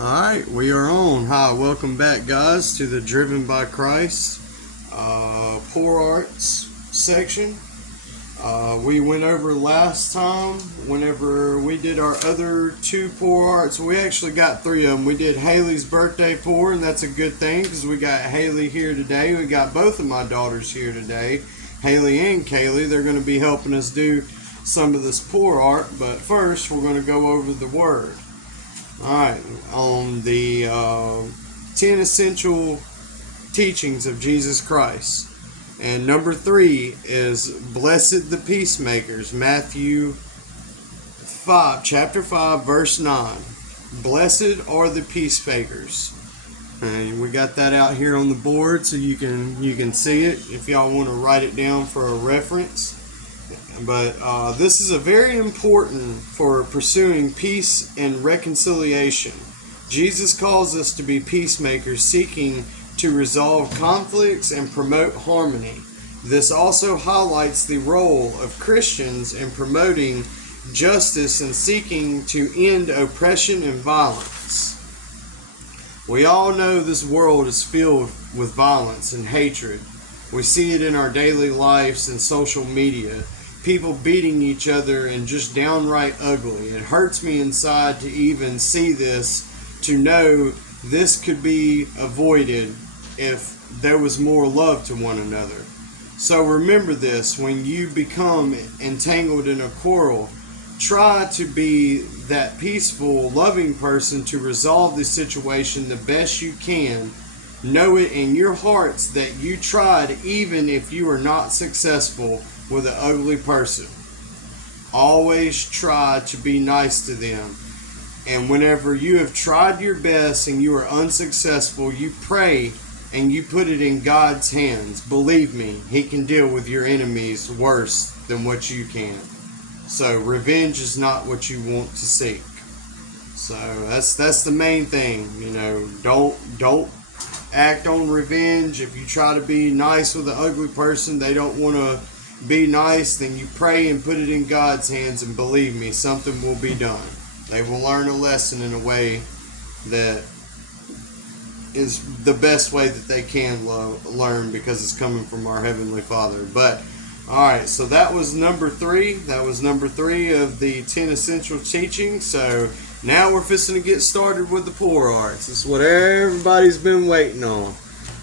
Alright, we are on. Hi, welcome back guys to the Driven by Christ Poor Arts section. We went over last time whenever we did our other two poor arts. We actually got three of them. We did Haley's birthday pour, and that's a good thing because we got Haley here today. We got both of my daughters here today, Haley and Kaylee. They're going to be helping us do some of this poor art, but first we're going to go over the word. Alright, on the 10 essential teachings of Jesus Christ. And number 3 is blessed the peacemakers, Matthew 5, chapter 5, verse 9. Blessed are the peacemakers. And we got that out here on the board so you can see it if y'all want to write it down for a reference. But this is a very important for pursuing peace and reconciliation. Jesus calls us to be peacemakers, seeking to resolve conflicts and promote harmony. This also highlights the role of Christians in promoting justice and seeking to end oppression and violence. We all know this world is filled with violence and hatred. We see it in our daily lives and social media. People beating each other and just downright ugly. It hurts me inside to even see this, to know this could be avoided if there was more love to one another. So remember this, when you become entangled in a quarrel, try to be that peaceful, loving person to resolve the situation the best you can. Know it in your hearts that you tried even if you are not successful with an ugly person. Always try to be nice to them. And whenever you have tried your best and you are unsuccessful, you pray and you put it in God's hands. Believe me, He can deal with your enemies worse than what you can. So revenge is not what you want to seek. So that's the main thing. You know, don't act on revenge. If you try to be nice with an ugly person, they don't want to be nice, then you pray and put it in God's hands, and believe me, something will be done. They will learn a lesson in a way that is the best way that they can learn, because it's coming from our Heavenly Father. But alright, so that was number 3. That was number 3 of the 10 essential teachings. So now we're fixing to get started with the poor arts. This is what everybody's been waiting on.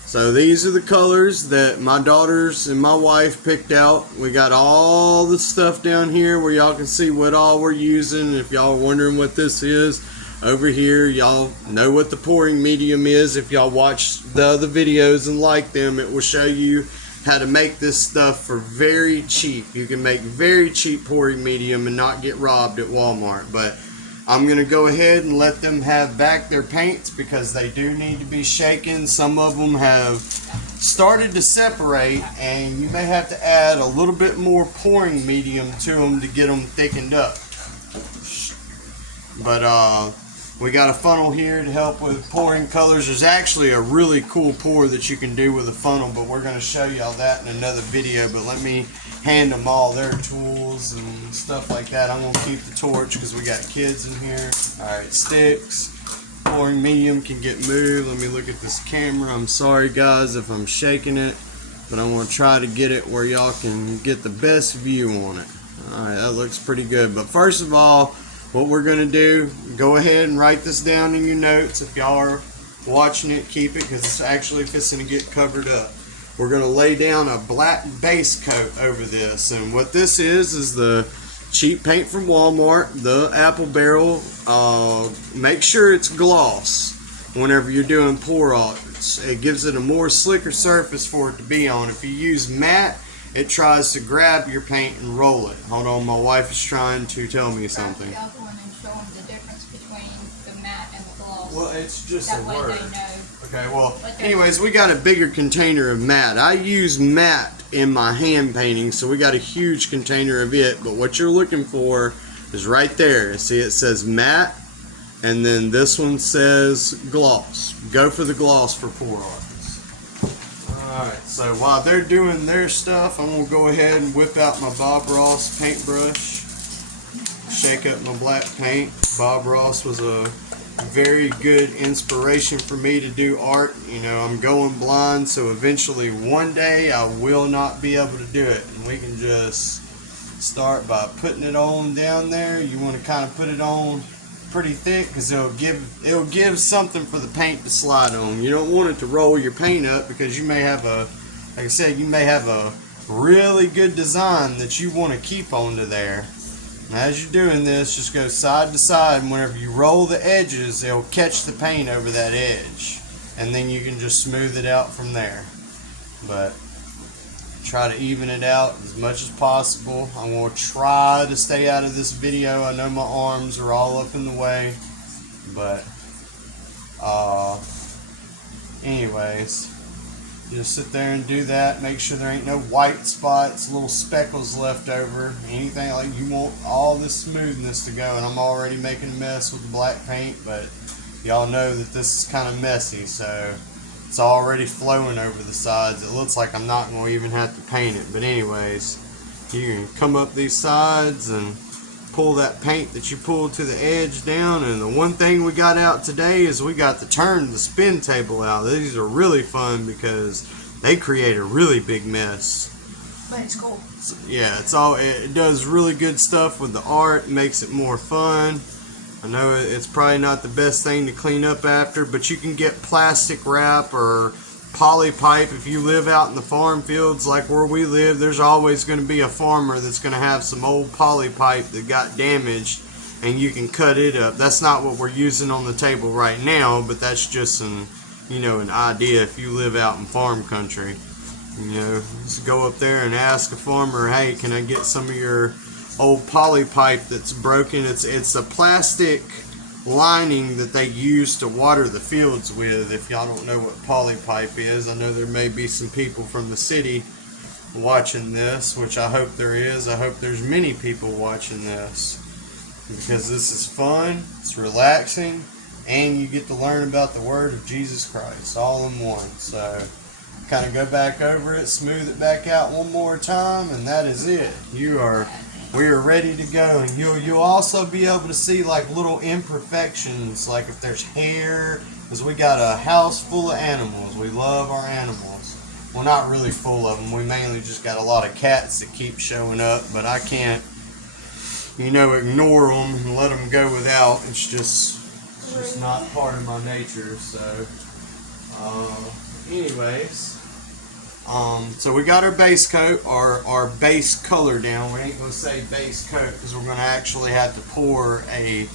So these are the colors that my daughters and my wife picked out. We got all the stuff down here where y'all can see what all we're using. If y'all are wondering what this is, over here y'all know what the pouring medium is. If y'all watch the other videos and like them, it will show you how to make this stuff for very cheap. You can make very cheap pouring medium and not get robbed at Walmart. But I'm going to go ahead and let them have back their paints because they do need to be shaken. Some of them have started to separate, and you may have to add a little bit more pouring medium to them to get them thickened up. But we got a funnel here to help with pouring colors. There's actually a really cool pour that you can do with a funnel, but we're going to show y'all that in another video. But let me hand them all their tools and stuff like that. I'm going to keep the torch because we got kids in here. Alright, sticks. Pouring medium can get moved. Let me look at this camera. I'm sorry guys if I'm shaking it, but I'm going to try to get it where y'all can get the best view on it. Alright, that looks pretty good. But first of all, what we're going to do, go ahead and write this down in your notes. If y'all are watching it, keep it because it's actually fixing to get covered up. We're going to lay down a black base coat over this. And what this is the cheap paint from Walmart, the apple barrel. Make sure it's gloss whenever you're doing pour arts. It gives it a more slicker surface for it to be on. If you use matte, it tries to grab your paint and roll it. Hold on, my wife is trying to tell me something. The other one and show them the difference between the matte and the gloss. Well, it's just that a way word. they know. Okay, well, anyways, we got a bigger container of matte. I use matte in my hand painting, so we got a huge container of it. But what you're looking for is right there. See, it says matte, and then this one says gloss. Go for the gloss for pour arts. Alright, so while they're doing their stuff, I'm going to go ahead and whip out my Bob Ross paintbrush. Shake up my black paint. Bob Ross was a very good inspiration for me to do art. You know, I'm going blind, so eventually one day I will not be able to do it. And we can just start by putting it on down there. You want to kind of put it on pretty thick because it'll give something for the paint to slide on. You don't want it to roll your paint up because you may have like I said, you may have a really good design that you want to keep onto there. And as you're doing this, just go side to side, and whenever you roll the edges, it'll catch the paint over that edge, and then you can just smooth it out from there. But try to even it out as much as possible. I'm going to try to stay out of this video. I know my arms are all up in the way, but anyways, just sit there and do that. Make sure there ain't no white spots, little speckles left over, anything. Like, you want all this smoothness to go. And I'm already making a mess with the black paint, but y'all know that this is kind of messy, so it's already flowing over the sides. It looks like I'm not going to even have to paint it. But anyways, you can come up these sides and pull that paint that you pulled to the edge down. And the one thing we got out today is we got the spin table out. These are really fun because they create a really big mess. But it's cool. So, yeah, it does really good stuff with the art, makes it more fun. I know it's probably not the best thing to clean up after, but you can get plastic wrap or poly pipe. If you live out in the farm fields like where we live, there's always going to be a farmer that's going to have some old poly pipe that got damaged, and you can cut it up. That's not what we're using on the table right now, but that's just an idea if you live out in farm country. You know, just go up there and ask a farmer, hey, can I get some of your old poly pipe that's broken? It's a plastic lining that they use to water the fields with. If y'all don't know what poly pipe is, I know there may be some people from the city watching this, which I hope there is. I hope there's many people watching this because this is fun, it's relaxing, and you get to learn about the Word of Jesus Christ all in one. So kind of go back over it, smooth it back out one more time, and that is it. We are ready to go. And you'll also be able to see like little imperfections, like if there's hair, because we got a house full of animals. We love our animals. Well, not really full of them. We mainly just got a lot of cats that keep showing up, but I can't, ignore them and let them go without. It's just not part of my nature. So, anyways. So we got our base coat, our base color down. We ain't going to say base coat because we're going to actually have to pour a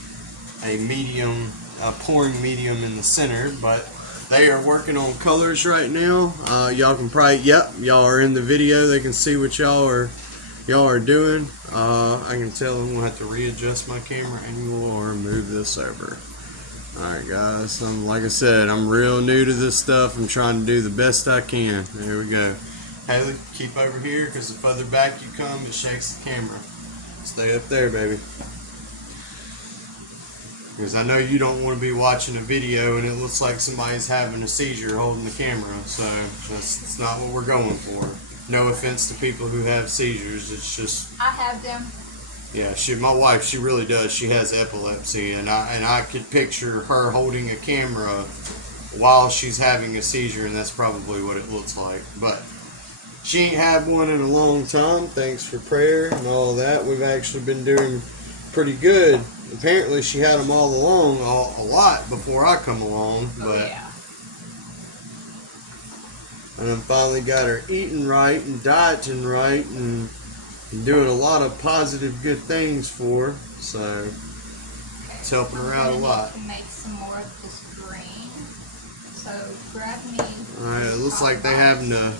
pouring medium in the center. But they are working on colors right now. Y'all can probably, y'all are in the video. They can see what y'all are doing. I can tell I'm going to have to readjust my camera angle or move this over. Alright guys, like I said, I'm real new to this stuff. I'm trying to do the best I can. There we go. Haley, keep over here because the further back you come, it shakes the camera. Stay up there, baby. Because I know you don't want to be watching a video and it looks like somebody's having a seizure holding the camera. So that's not what we're going for. No offense to people who have seizures. It's just... I have them. Yeah, my wife, she really does. She has epilepsy, and I could picture her holding a camera while she's having a seizure, and that's probably what it looks like. But she ain't had one in a long time. Thanks for prayer and all that. We've actually been doing pretty good. Apparently, she had them all along, a lot before I come along. But yeah. And I finally got her eating right and dieting right and doing a lot of positive good things for her, so it's helping her out a lot. To make some more of this green, so grab me. Alright, it looks like they're having to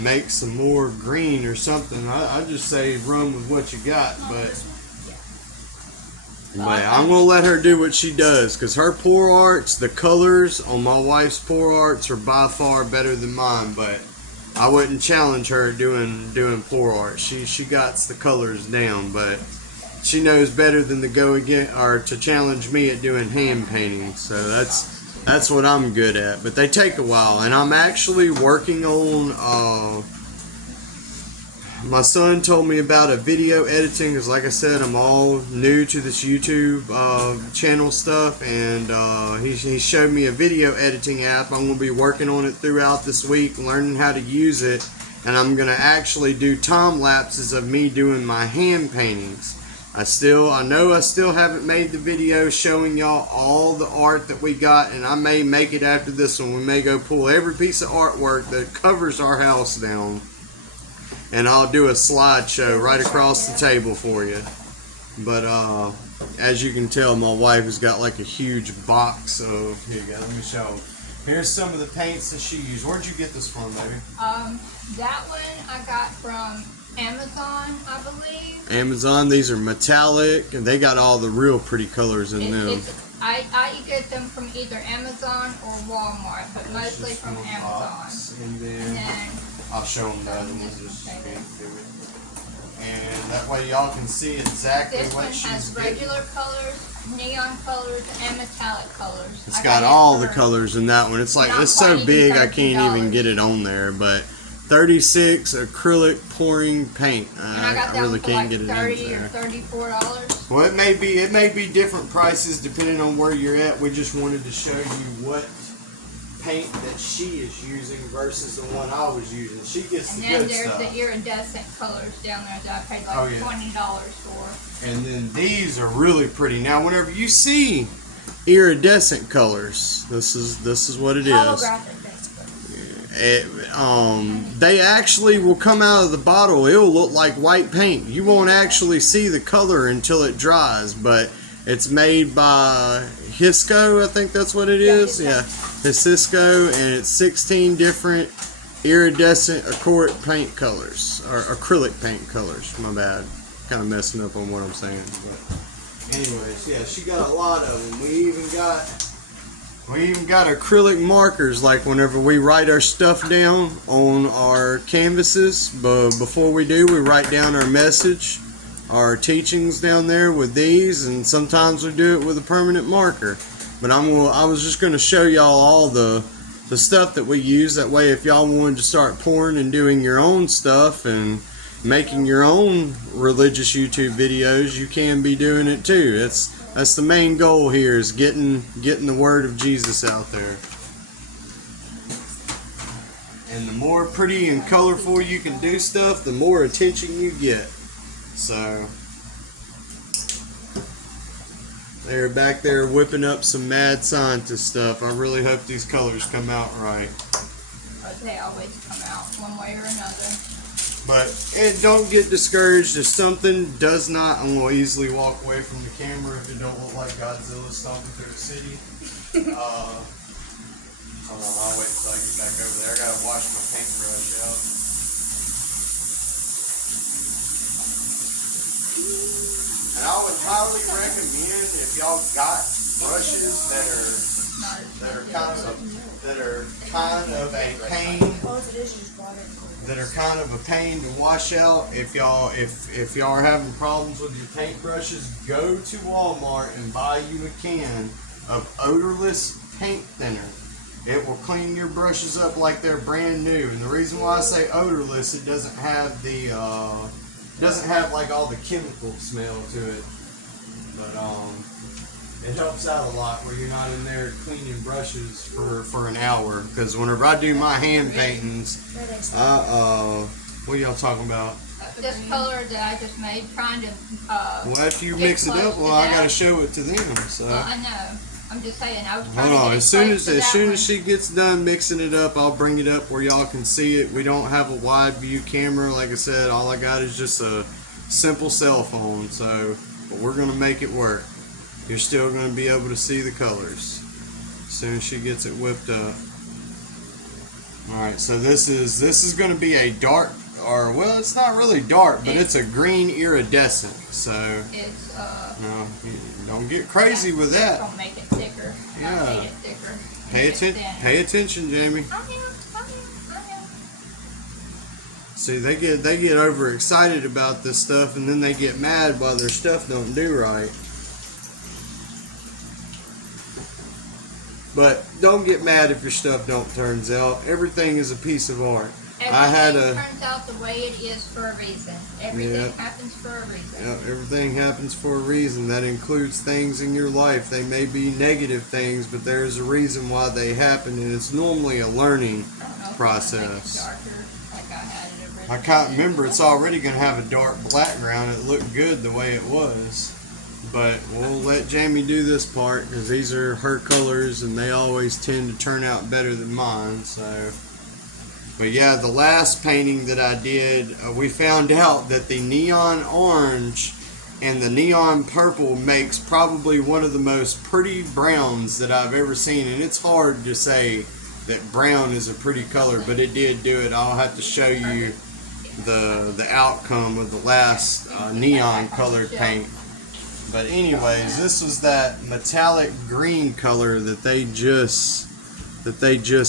make some more green or something. I just say run with what you got, but I'm gonna let her do what she does, because her pour arts, the colors on my wife's pour arts are by far better than mine, but I wouldn't challenge her doing pour art. She got the colors down, but she knows better than to go again or to challenge me at doing hand painting. So that's what I'm good at. But they take a while, and I'm actually working on my son told me about a video editing, because like I said, I'm all new to this YouTube channel stuff, and he showed me a video editing app. I'm going to be working on it throughout this week, learning how to use it, and I'm going to actually do time lapses of me doing my hand paintings. I know I still haven't made the video showing y'all all the art that we got, and I may make it after this one. We may go pull every piece of artwork that covers our house down, and I'll do a slideshow right across the table for you. But as you can tell, my wife has got like a huge box of, here you go, let me show them. Here's some of the paints that she used. Where'd you get this from, baby? That one I got from Amazon, I believe. Amazon. These are metallic, and they got all the real pretty colors in them. I get them from either Amazon or Walmart, but mostly from Amazon. And then I'll show them the other ones. And that way y'all can see exactly what she's getting. This one has regular colors, neon colors, and metallic colors. It's got all the colors in that one. It's like, it's so big I can't even get it on there, but 36 acrylic pouring paint. I really can't get it in there. $30 or $34. Well, it may be different prices depending on where you're at. We just wanted to show you what paint that she is using versus the one I was using. She gets the good stuff. And then there's the iridescent colors down there that I paid like $20 for. And then these are really pretty. Now, whenever you see iridescent colors, this is what it is. Holographic. They actually will come out of the bottle. It'll look like white paint. You won't actually see the color until it dries, but it's made by Hisco, I think that's what it is. Yeah, Hisco, and it's 16 different iridescent acrylic paint colors, or acrylic paint colors. My bad, kind of messing up on what I'm saying. But anyways, yeah, she got a lot of them. We even got acrylic markers, like whenever we write our stuff down on our canvases, but before we do, we write down our message, our teachings down there with these, and sometimes we do it with a permanent marker. But I was just going to show y'all all the stuff that we use. That way, if y'all wanted to start pouring and doing your own stuff and making your own religious YouTube videos, you can be doing it too. That's the main goal here, is getting the word of Jesus out there. And the more pretty and colorful you can do stuff, the more attention you get. So they're back there whipping up some mad scientist stuff. I really hope these colors come out right. They always come out one way or another. But don't get discouraged if something does not. I'm going to easily walk away from the camera if it don't look like Godzilla stomping through the city. Hold on, I'll wait until I get back over there. I got to wash my paintbrush out. And I would highly recommend, if y'all got brushes that are kind of a pain. That are kind of a pain to wash out. If y'all are having problems with your paintbrushes, go to Walmart and buy you a can of odorless paint thinner. It will clean your brushes up like they're brand new. And the reason why I say odorless, it doesn't have like all the chemical smell to it. But it helps out a lot where you're not in there cleaning brushes for an hour. Because whenever I do my hand paintings, what are y'all talking about? This color that I just made, trying to well, after you mix it up, I gotta show it to them. So I know. I'm just saying. I was trying hold on. To As soon as she gets done mixing it up, I'll bring it up where y'all can see it. We don't have a wide view camera, like I said. All I got is just a simple cell phone. So, but we're gonna make it work. You're still going to be able to see the colors as soon as she gets it whipped up. Alright, so this is going to be a dark, or well, it's not really dark, but it's a green iridescent. So it's no, don't get crazy with that. Don't make it thicker. Yeah. Make it thicker. Pay attention, Jamie. I know. See, they get overexcited about this stuff, and then they get mad while their stuff don't do right. But don't get mad if your stuff don't turns out. Everything is a piece of art. Everything turns out the way it is for a reason. Everything happens for a reason. Yep, everything happens for a reason. That includes things in your life. They may be negative things, but there's a reason why they happen, and it's normally a learning process. I can't remember. It's already going to have a dark background. It looked good the way it was. But we'll let Jamie do this part because these are her colors and they always tend to turn out better than mine. So, but yeah, the last painting that I did, we found out that the neon orange and the neon purple makes probably one of the most pretty browns that I've ever seen. And it's hard to say that brown is a pretty color, but it did do it. I'll have to show you the outcome of the last neon colored paint. But anyways, this was that metallic green color that they just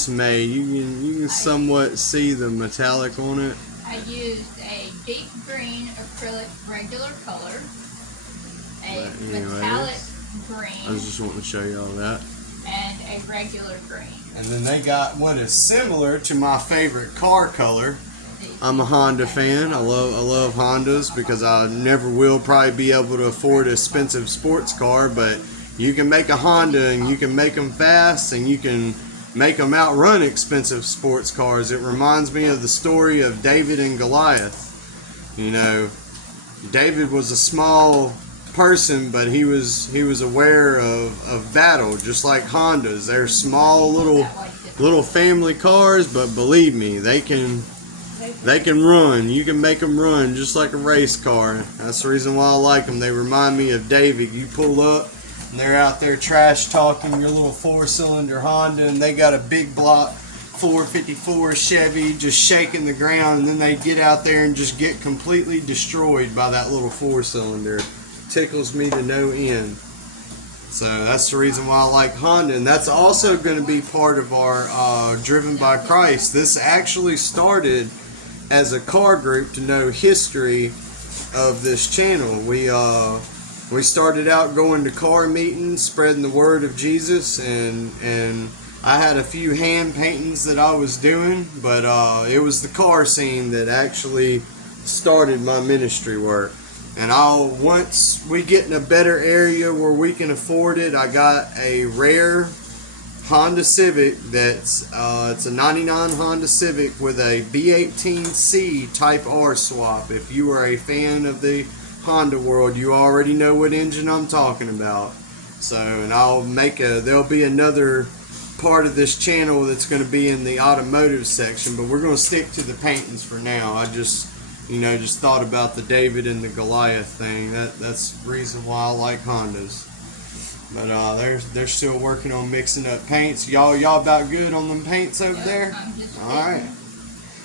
made. You can somewhat see the metallic on it. I used a deep green acrylic regular color, a metallic green. I was just wanting to show you all that. And a regular green. And then they got what is similar to my favorite car color. I'm a Honda fan. I love Hondas because I never will probably be able to afford an expensive sports car, but you can make a Honda and you can make them fast and you can make them outrun expensive sports cars. It reminds me of the story of David and Goliath. You know, David was a small person, but he was aware of battle, just like Hondas. They're small little family cars, but believe me, they can run. You can make them run just like a race car. That's the reason why I like them. They remind me of David. You pull up and they're out there trash talking your little 4-cylinder Honda, and they got a big block 454 Chevy just shaking the ground, and then they get out there and just get completely destroyed by that little 4-cylinder. Tickles me to no end. So that's the reason why I like Honda, and that's also going to be part of our Driven by Christ. This actually started as a car group to know history of this channel. We started out going to car meetings, spreading the word of Jesus, and I had a few hand paintings that I was doing, but it was the car scene that actually started my ministry work. And once we get in a better area where we can afford it, I got a rare Honda Civic that's it's a 99 Honda Civic with a B18C Type R swap. If you are a fan of the Honda world, you already know what engine I'm talking about. So, and there'll be another part of this channel that's going to be in the automotive section, but we're going to stick to the paintings for now. I just thought about the David and the Goliath thing. That's the reason why I like Hondas. But they're still working on mixing up paints. Y'all about good on them paints over there? All right.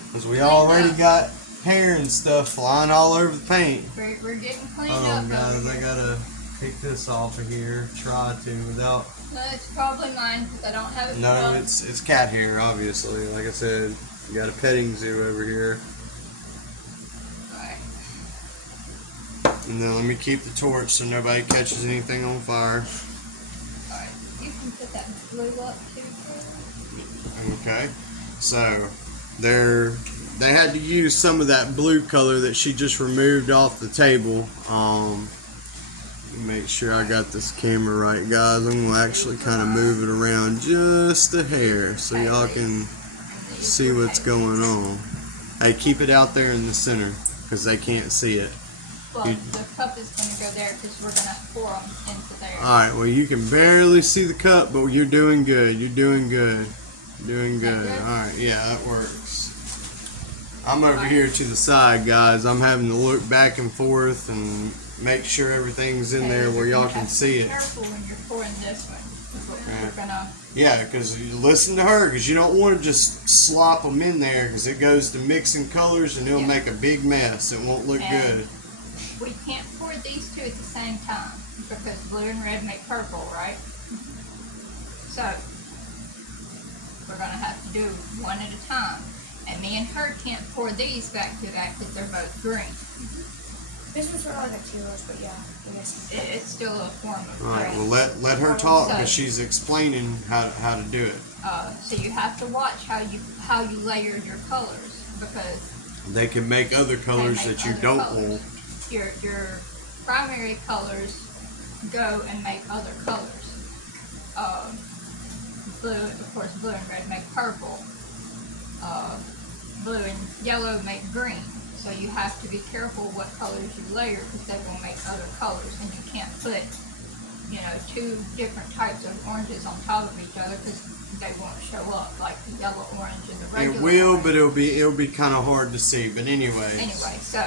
Because we already got hair and stuff flying all over the paint. We're getting cleaned Oh, up. guys, I gotta take this off of here. Try to without. No, it's probably mine because I don't have it. No, it's cat hair, obviously. Like I said, we got a petting zoo over here. And then let me keep the torch so nobody catches anything on fire. Alright, you can put that blue up too. Okay, so they had to use some of that blue color that she just removed off the table. Make sure I got this camera right, guys. I'm gonna actually kind of move it around just a hair so y'all can see what's going on. Hey, keep it out there in the center because they can't see it. Well, the cup is going to go there because we're going to pour them into there. Alright, well you can barely see the cup, but you're doing good. You're doing good. Doing good. Alright, yeah, that works. I'm over here to the side, guys. I'm having to look back and forth and make sure everything's in there where y'all can see it. Be careful when you're pouring this one. We're gonna... Yeah, because you listen to her, because you don't want to just slop them in there because it goes to mixing colors and it'll make a big mess. It won't look good. We can't pour these two at the same time because blue and red make purple, right? So, we're going to have to do one at a time. And me and her can't pour these back to back because they're both green. This was sort of like a 2 rows, but yeah, I guess. It's still a form of green. Alright, well let her talk because she's explaining how to do it. So you have to watch how you layer your colors. because they can make other colors make that you other don't colors. want. Your primary colors go and make other colors. Blue, of course, blue and red make purple. Blue and yellow make green. So you have to be careful what colors you layer because they will make other colors, and you can't put, you know, two different types of oranges on top of each other because they won't show up like the yellow orange and the regular. It will, orange. but it'll be kind of hard to see. But anyway, so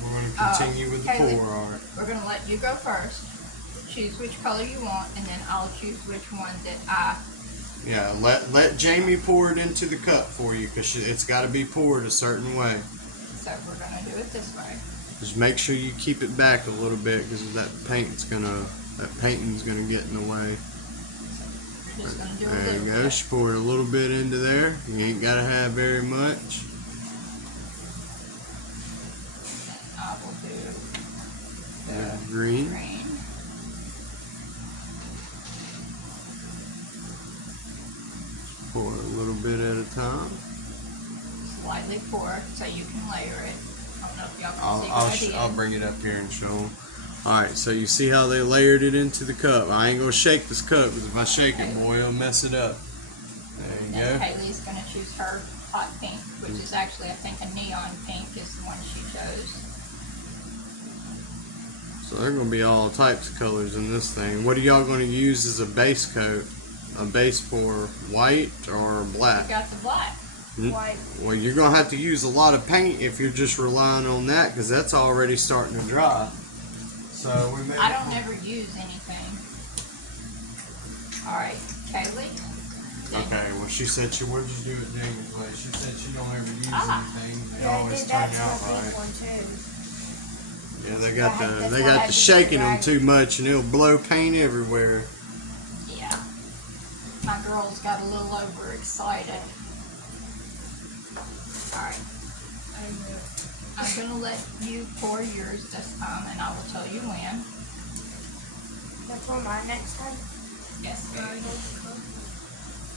we're going to continue with the Kaylee, pour art. We're going to let you go first. Choose which color you want, and then I'll choose which one that I. Yeah, let Jamie pour it into the cup for you because it's got to be poured a certain way. So we're going to do it this way. Just make sure you keep it back a little bit because that painting's gonna get in the way. We're just going to do a There little you go. bit. She poured a little bit into there. You ain't got to have very much. And I will do the Green. green. Pour a little bit at a time. Slightly pour so you can layer it. I don't know if y'all can see what I did. I'll bring it up here and show them. Alright, so you see how they layered it into the cup. I ain't going to shake this cup because if I shake it, boy, it'll mess it up. There you And go. Haley's going to choose her hot pink, which is actually, I think, a neon pink is the one she chose. So there are going to be all types of colors in this thing. What are y'all going to use as a base coat? A base for white or black? We got the black. White. Well, you're going to have to use a lot of paint if you're just relying on that because that's already starting to dry. So we may. I don't ever use anything. Alright, Kaylee. Okay, well she said what did you do at Jamie's way? She said she don't ever use anything. They Yeah, I always did turn that to out my pink right. one too. Yeah, they That's got why I the did shaking them drag. too much and it'll blow paint everywhere. Yeah. My girls got a little overexcited. Alright. I'm going to let you pour yours this time, and I will tell you when. That's for mine next time. Yes, baby.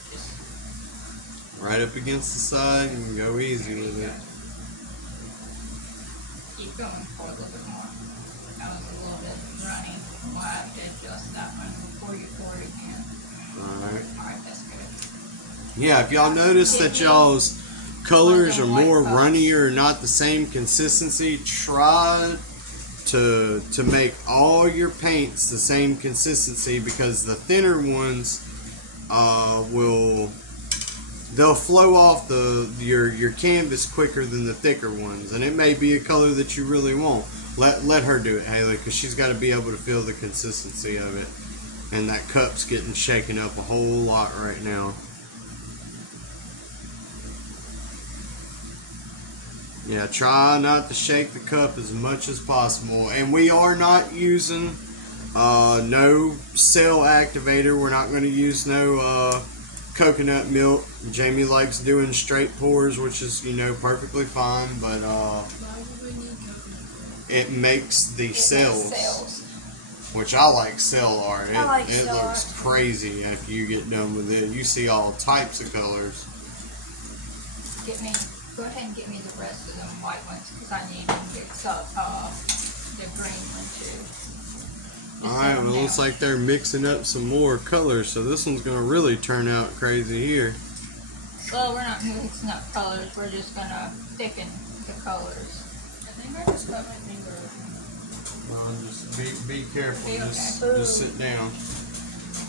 Just Right up against the side and go easy with it. keep going for a little bit more. That was a little bit runny. We'll have to adjust that one before you pour it again. Alright. Alright, that's good. Yeah, if y'all notice that y'all's colors are more runny or not the same consistency, try to make all your paints the same consistency because the thinner ones they'll flow off your canvas quicker than the thicker ones, and it may be a color that you really want. Let her do it, Haley, because she's got to be able to feel the consistency of it. And that cup's getting shaken up a whole lot right now. Yeah, try not to shake the cup as much as possible. And we are not using no cell activator. We're not going to use no coconut milk. Jamie likes doing straight pours, which is, you know, perfectly fine. But it makes the cells, which I like cell art. It looks crazy after you get done with it. You see all types of colors. Go ahead and get me the rest of them white ones because I need to mix up the green one too. Alright, well, it looks like they're mixing up some more colors, so this one's going to really turn out crazy here. Well, we're not mixing up colors, we're just going to thicken the colors. I think I just got my finger. Just be careful. Be okay. Just sit down.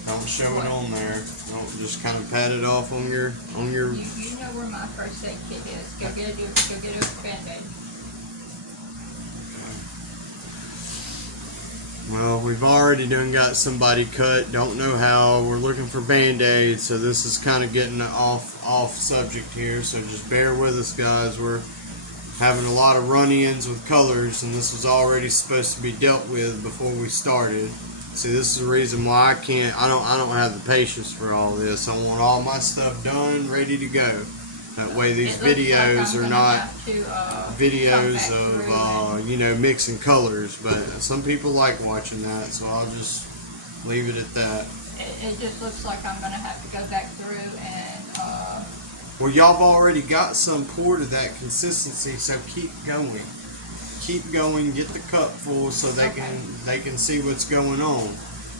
Don't show it on there. Don't just kind of pat it off on your. You know where my first aid kit is. Go get a Band-Aid. Well, we've already done got somebody cut. Don't know how. We're looking for Band-Aids, so this is kind of getting off subject here. So just bear with us, guys. We're having a lot of run-ins with colors, and this was already supposed to be dealt with before we started. See, this is the reason why I don't have the patience for all this. I want all my stuff done, ready to go. That way these videos are not videos of, you know, mixing colors. But some people like watching that, so I'll just leave it at that. It just looks like I'm going to have to go back through and Well, y'all have already got some poured to that consistency, so keep going. Keep going, get the cup full so they can see what's going on.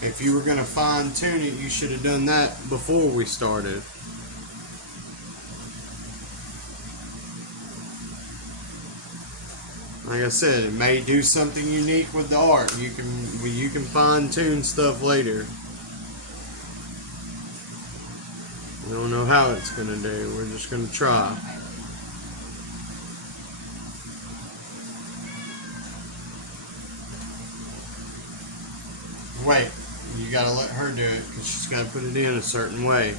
If you were going to fine tune it, you should have done that before we started. Like I said, it may do something unique with the art. You can fine tune stuff later. We don't know how it's going to do. We're just going to try. Wait, you got to let her do it because she's got to put it in a certain way.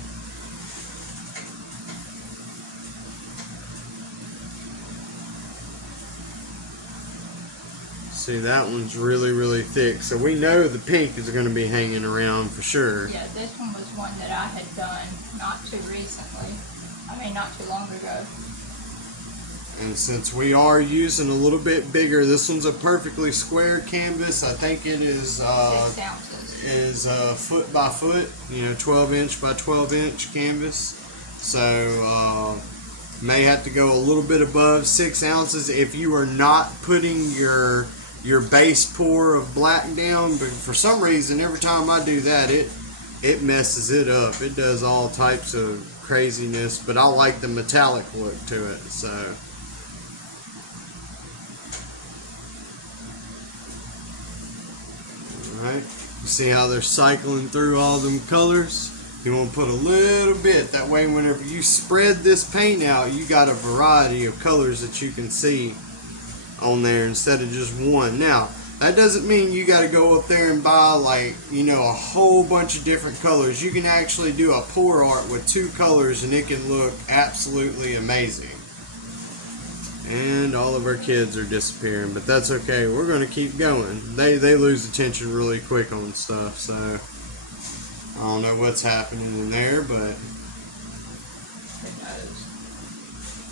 See, that one's really, really thick. So we know the pink is going to be hanging around for sure. Yeah, this one was one that I had done not too recently. I mean, not too long ago. And since we are using a little bit bigger, this one's a perfectly square canvas. I think it is 6 ounces. Is foot by foot, 12 inch by 12 inch canvas. So may have to go a little bit above 6 ounces if you are not putting your base pour of black down. But for some reason, every time I do that, it messes it up. It does all types of craziness, but I like the metallic look to it. So alright, you see how they're cycling through all them colors? You want to put a little bit, that way whenever you spread this paint out, you got a variety of colors that you can see on there instead of just one. Now, that doesn't mean you got to go up there and buy a whole bunch of different colors. You can actually do a pour art with 2 colors and it can look absolutely amazing. And all of our kids are disappearing, but that's okay. We're going to keep going. They lose attention really quick on stuff, so I don't know what's happening in there, but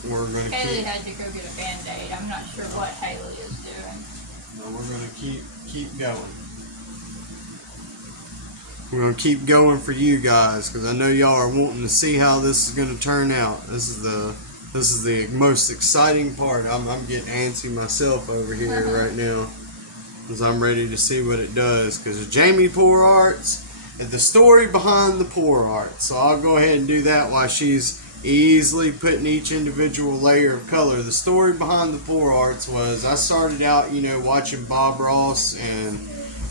we're going to Haley had to go get a Band-Aid. I'm not sure what Haley is doing. Well, we're going to keep going. We're going to keep going for you guys because I know y'all are wanting to see how this is going to turn out. This is the most exciting part. I'm getting antsy myself over here right now because I'm ready to see what it does. Because Jamie pour arts and the story behind the pour art. So I'll go ahead and do that while she's easily putting each individual layer of color. The story behind the pour arts was I started out, watching Bob Ross and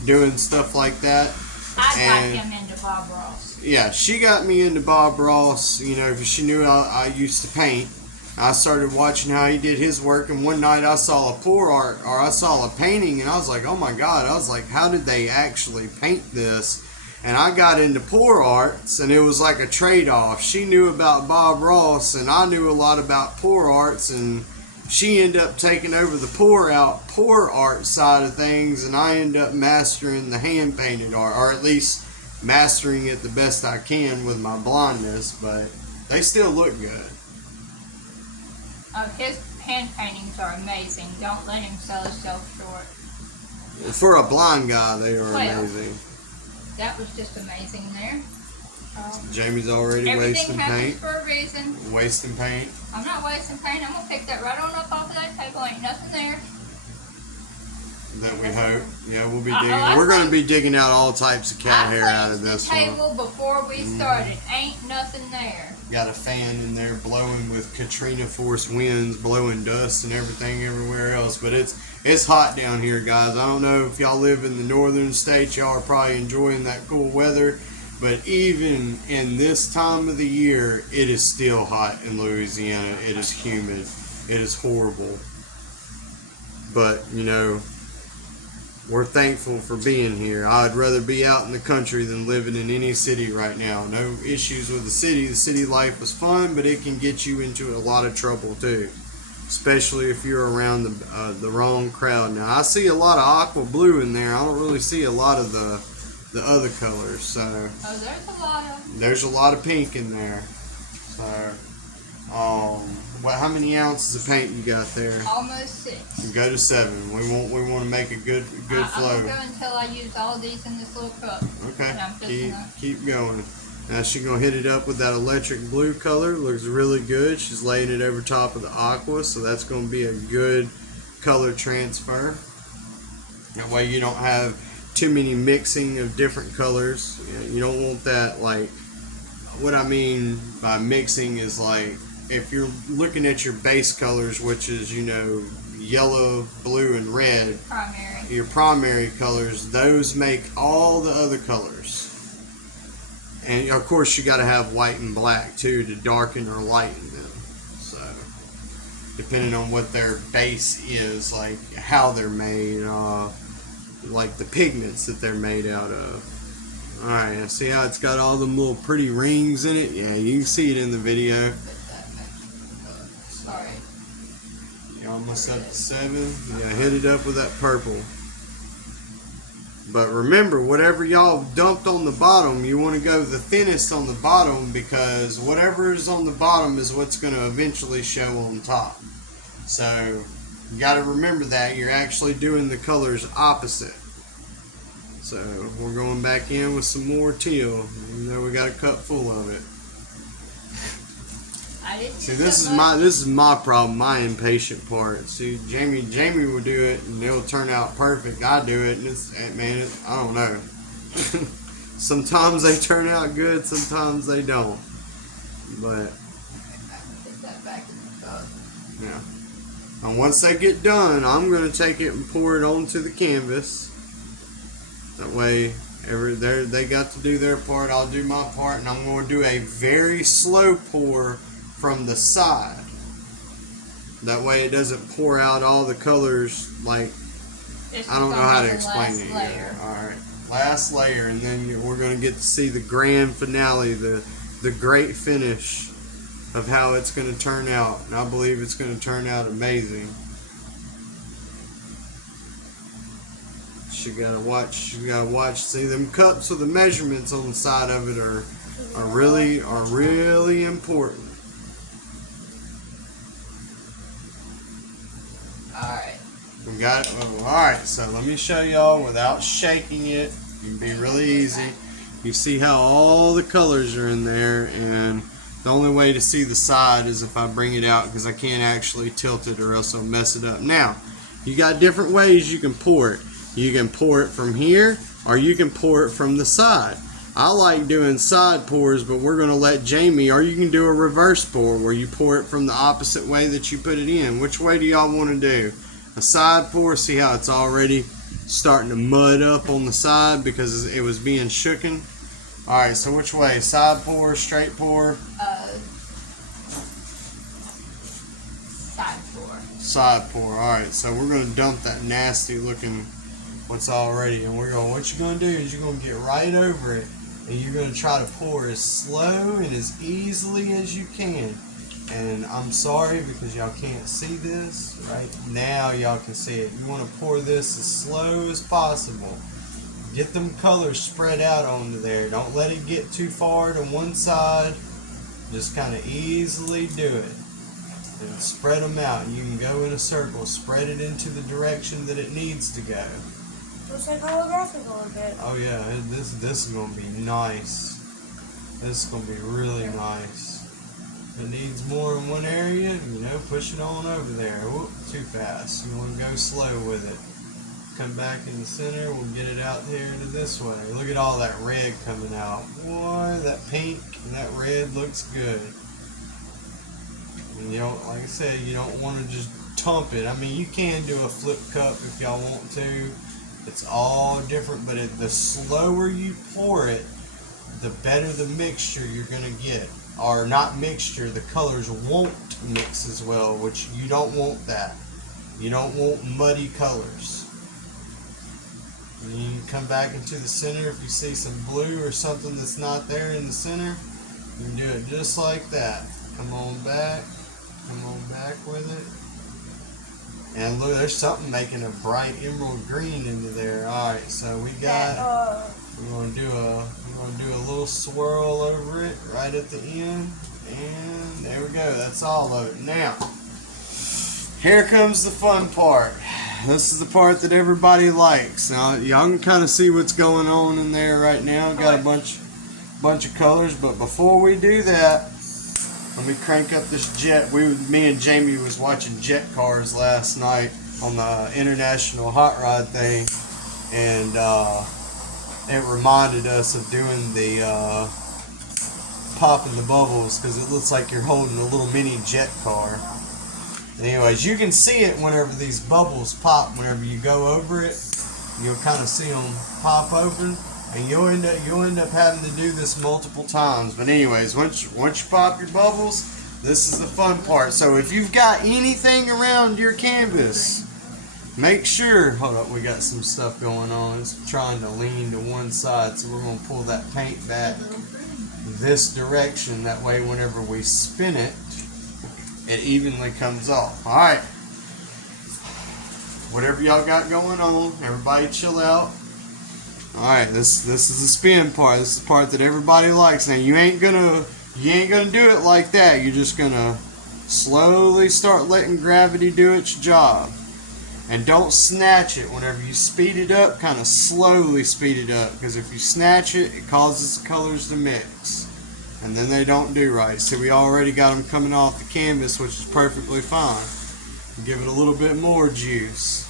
doing stuff like that. I got him into Bob Ross. Yeah, she got me into Bob Ross, because she knew I used to paint. I started watching how he did his work, and one night I saw a pour art, or I saw a painting, and I was like, oh my God, I was like, how did they actually paint this? And I got into pour arts, and it was like a trade-off. She knew about Bob Ross, and I knew a lot about pour arts, and she ended up taking over the pour art side of things, and I ended up mastering the hand-painted art, or at least mastering it the best I can with my blindness, but they still look good. Oh, his hand paintings are amazing. Don't let him sell himself short. For a blind guy, they are amazing. That was just amazing there. Jamie's already wasting paint. Everything happens for a reason. Wasting paint. I'm not wasting paint. I'm going to pick that right on up off of that table. Ain't nothing there. That we hope. Yeah, we'll be digging. We're going to be digging out all types of cat hair out of this one. I cleaned the table before we started. Ain't nothing there. Got a fan in there blowing with Katrina force winds, blowing dust and everything everywhere else. But it's hot down here, guys. I don't know if y'all live in the northern states. Y'all are probably enjoying that cool weather. But even in this time of the year, it is still hot in Louisiana. It is humid. It is horrible. But, we're thankful for being here. I'd rather be out in the country than living in any city right now. No issues with the city. The city life was fun, but it can get you into a lot of trouble too, especially if you're around the wrong crowd. Now, I see a lot of aqua blue in there. I don't really see a lot of the other colors. So there's a lot of pink in there. So, how many ounces of paint you got there? Almost 6. Go to 7. We want to make a good flow. I'm going to go until I use all of these in this little cup. Okay. Keep going. Now she's going to hit it up with that electric blue color. Looks really good. She's laying it over top of the aqua, so that's going to be a good color transfer. That way you don't have too many mixing of different colors. You don't want that, like, what I mean by mixing is like, if you're looking at your base colors, which is, you know, yellow, blue, and red, your primary colors, those make all the other colors. And of course you got to have white and black too to darken or lighten them. So depending on what their base is, like how they're made, like the pigments that they're made out of. Alright, see how it's got all them little pretty rings in it? Yeah, you can see it in the video. Sorry. You're almost up to 7. Yeah, hit it up with that purple. But remember, whatever y'all dumped on the bottom, you want to go the thinnest on the bottom, because whatever is on the bottom is what's going to eventually show on top. So you got to remember that you're actually doing the colors opposite. So we're going back in with some more teal, even though we got a cup full of it. See, this is my problem, my impatient part. See, Jamie will do it and it'll turn out perfect. I do it and I don't know. Sometimes they turn out good, sometimes they don't. But yeah. And once they get done, I'm going to take it and pour it onto the canvas. That way, they got to do their part, I'll do my part, and I'm going to do a very slow pour from the side. That way it doesn't pour out all the colors like, I don't know how to explain it yet. Alright, last layer, and then we're going to get to see the grand finale, the great finish of how it's going to turn out. And I believe it's going to turn out amazing. You gotta watch. See, them cups with the measurements on the side of it are really important. Alright. We got it. Oh, alright, so let me show y'all without shaking it. It can be really easy. You see how all the colors are in there, and the only way to see the side is if I bring it out, because I can't actually tilt it or else I'll mess it up. Now, you got different ways you can pour it. You can pour it from here, or you can pour it from the side. I like doing side pours, but we're going to let Jamie, or you can do a reverse pour where you pour it from the opposite way that you put it in. Which way do y'all want to do? A side pour, see how it's already starting to mud up on the side because it was being shooken? Alright, so which way? Side pour, straight pour? Side pour. Side pour. Alright, so we're going to dump that nasty looking what's already, and we're going, what you're going to do is you're going to get right over it, and you're going to try to pour as slow and as easily as you can. And I'm sorry because y'all can't see this right now. Y'all can see it. You want to pour this as slow as possible. Get them colors spread out onto there. Don't let it get too far to one side. Just kind of easily do it and spread them out. You can go in a circle, spread it into the direction that it needs to go. Looks like holographic a little bit. Oh yeah, this is gonna be nice. This is gonna be really nice. If it needs more in one area, you know, push it on over there. Whoop, too fast. You want to go slow with it. Come back in the center. We'll get it out here to this way. Look at all that red coming out. Boy, that pink and that red looks good. And you don't, like I said, you don't want to just tump it. I mean, you can do a flip cup if y'all want to. It's all different, but the slower you pour it, the better the mixture you're going to get. Or not mixture, the colors won't mix as well, which you don't want that. You don't want muddy colors. And you can come back into the center if you see some blue or something that's not there in the center. You can do it just like that. Come on back with it. And look, there's something making a bright emerald green into there. Alright, so we got, we're gonna do a little swirl over it right at the end. And there we go, that's all of it. Now, here comes the fun part. This is the part that everybody likes. Now, y'all can kind of see what's going on in there right now. Got a bunch bunch of colors. But before we do that, let me crank up this jet. Me and Jamie was watching jet cars last night on the international hot rod thing, and it reminded us of doing the popping the bubbles, because it looks like you're holding a little mini jet car. Anyways, you can see it whenever these bubbles pop. Whenever you go over it, you'll kind of see them pop open, and you'll end up having to do this multiple times. But anyways, once you pop your bubbles, this is the fun part. So if you've got anything around your canvas, make sure, hold up, we got some stuff going on. It's trying to lean to one side, so we're going to pull that paint back this direction. That way whenever we spin it, it evenly comes off. Alright, whatever y'all got going on, everybody chill out. Alright, this is the spin part. This is the part that everybody likes. Now you ain't gonna do it like that. You're just gonna slowly start letting gravity do its job. And don't snatch it. Whenever you speed it up, kind of slowly speed it up, because if you snatch it, it causes the colors to mix, and then they don't do right. See, we already got them coming off the canvas, which is perfectly fine. Give it a little bit more juice.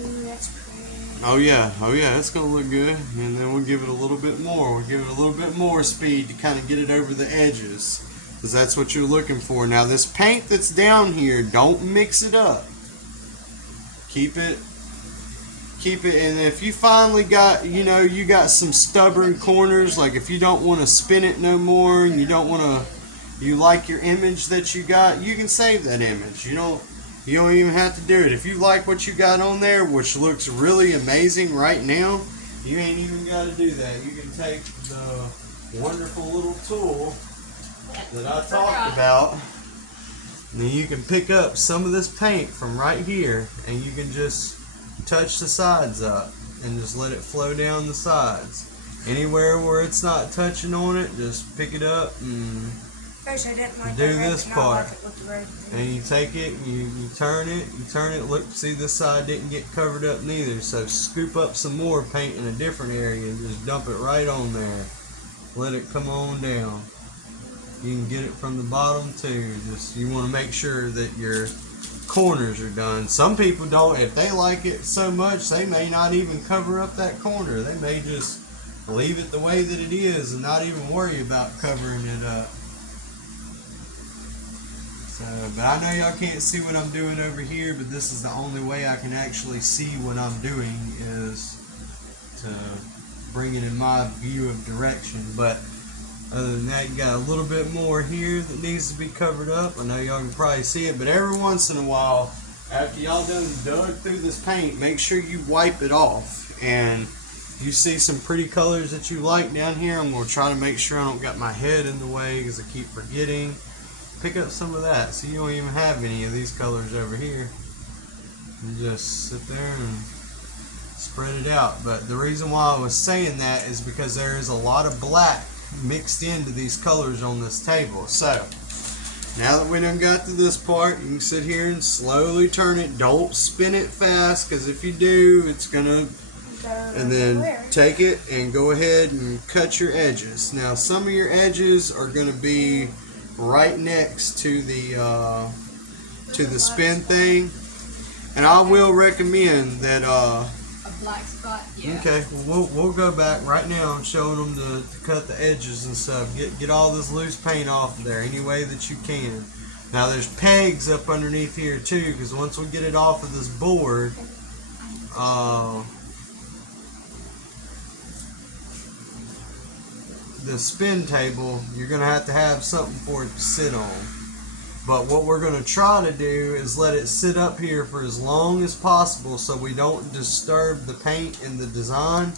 Ooh, that's pretty. Oh yeah, it's gonna look good. And then we'll give it a little bit more. We'll give it a little bit more speed to kind of get it over the edges, because that's what you're looking for. Now this paint that's down here, don't mix it up. Keep it, and if you finally got, you got some stubborn corners, like if you don't want to spin it no more, and you like your image that you got, you can save that image. You don't even have to do it. If you like what you got on there, which looks really amazing right now, you ain't even got to do that. You can take the wonderful little tool that I talked about, and then you can pick up some of this paint from right here, and you can just touch the sides up and just let it flow down the sides. Anywhere where it's not touching on it, just pick it up and First, I didn't like do the red, this but now I part. like it with the red. And you take it, you turn it, look, see this side didn't get covered up neither, so scoop up some more paint in a different area and just dump it right on there. Let it come on down. You can get it from the bottom too. Just, you want to make sure that your corners are done. Some people don't, if they like it so much, they may not even cover up that corner. They may just leave it the way that it is and not even worry about covering it up. So, but I know y'all can't see what I'm doing over here, but this is the only way I can actually see what I'm doing, is to bring it in my view of direction. But other than that, you got a little bit more here that needs to be covered up. I know y'all can probably see it, but every once in a while, after y'all done dug through this paint, make sure you wipe it off. And you see some pretty colors that you like down here. I'm going to try to make sure I don't got my head in the way, because I keep forgetting. Pick up some of that, so you don't even have any of these colors over here. You just sit there and spread it out. But the reason why I was saying that is because there is a lot of black mixed into these colors on this table. So now that we done got to this part, you can sit here and slowly turn it. Don't spin it fast, because if you do, it's gonna. And then take it and go ahead and cut your edges. Now some of your edges are gonna be right next to the spin thing, and I will recommend that A black spot, yeah. okay, we'll go back right now and show them to cut the edges and stuff. Get all this loose paint off of there any way that you can. Now there's pegs up underneath here too, because once we get it off of this board, the spin table, you're gonna have to have something for it to sit on. But what we're gonna try to do is let it sit up here for as long as possible, so we don't disturb the paint in the design.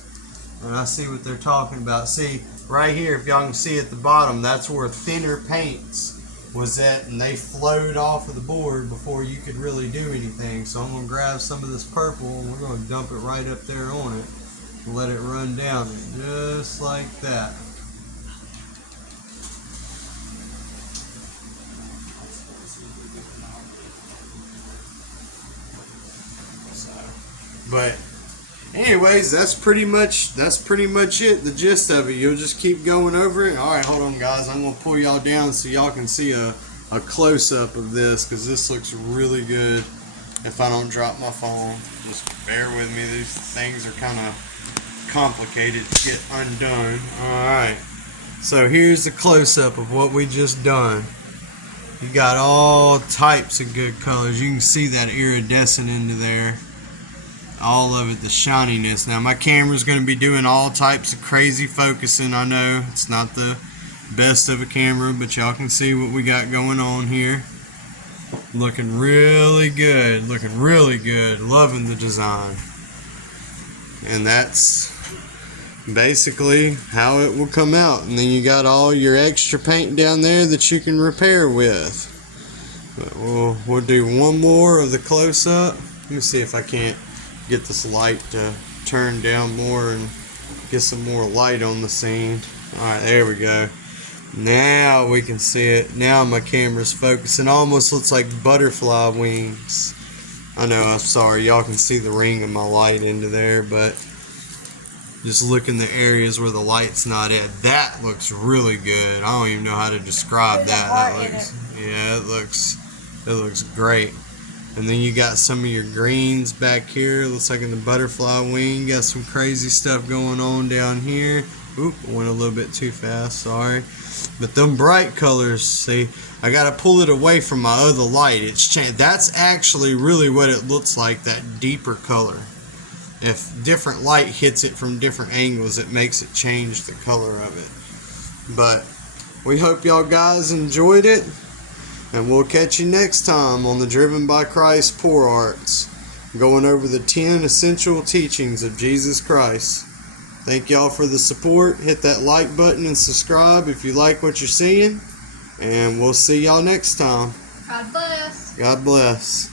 And I see what they're talking about. See right here, if y'all can see at the bottom, that's where thinner paints was at, and they flowed off of the board before you could really do anything. So I'm gonna grab some of this purple and we're gonna dump it right up there on it and let it run down it, just like that. But anyways, that's pretty much it. The gist of it. You'll just keep going over it. All right, hold on, guys. I'm gonna pull y'all down so y'all can see a close up of this, because this looks really good. If I don't drop my phone, just bear with me. These things are kind of complicated to get undone. All right. So here's the close up of what we just done. You got all types of good colors. You can see that iridescent into there. All of it, the shininess. Now my camera's going to be doing all types of crazy focusing. I know it's not the best of a camera, but y'all can see what we got going on here. Looking really good. Looking really good. Loving the design. And that's basically how it will come out. And then you got all your extra paint down there that you can repair with. But we'll do one more of the close-up. Let me see if I can't get this light to turn down more and get some more light on the scene. Alright, there we go. Now we can see it. Now my camera's focusing. Almost looks like butterfly wings. I know, I'm sorry, y'all can see the ring of my light into there, but just look in the areas where the light's not at. That looks really good. I don't even know how to describe that. That looks, yeah, it looks great. And then you got some of your greens back here. Looks like in the butterfly wing. Got some crazy stuff going on down here. Oop, I went a little bit too fast, sorry. But them bright colors, see, I gotta pull it away from my other light. It's changed. That's actually really what it looks like, that deeper color. If different light hits it from different angles, it makes it change the color of it. But we hope y'all guys enjoyed it, and we'll catch you next time on the Driven by Christ Pour Arts, going over the 10 essential teachings of Jesus Christ. Thank y'all for the support. Hit that like button and subscribe if you like what you're seeing, and we'll see y'all next time. God bless. God bless.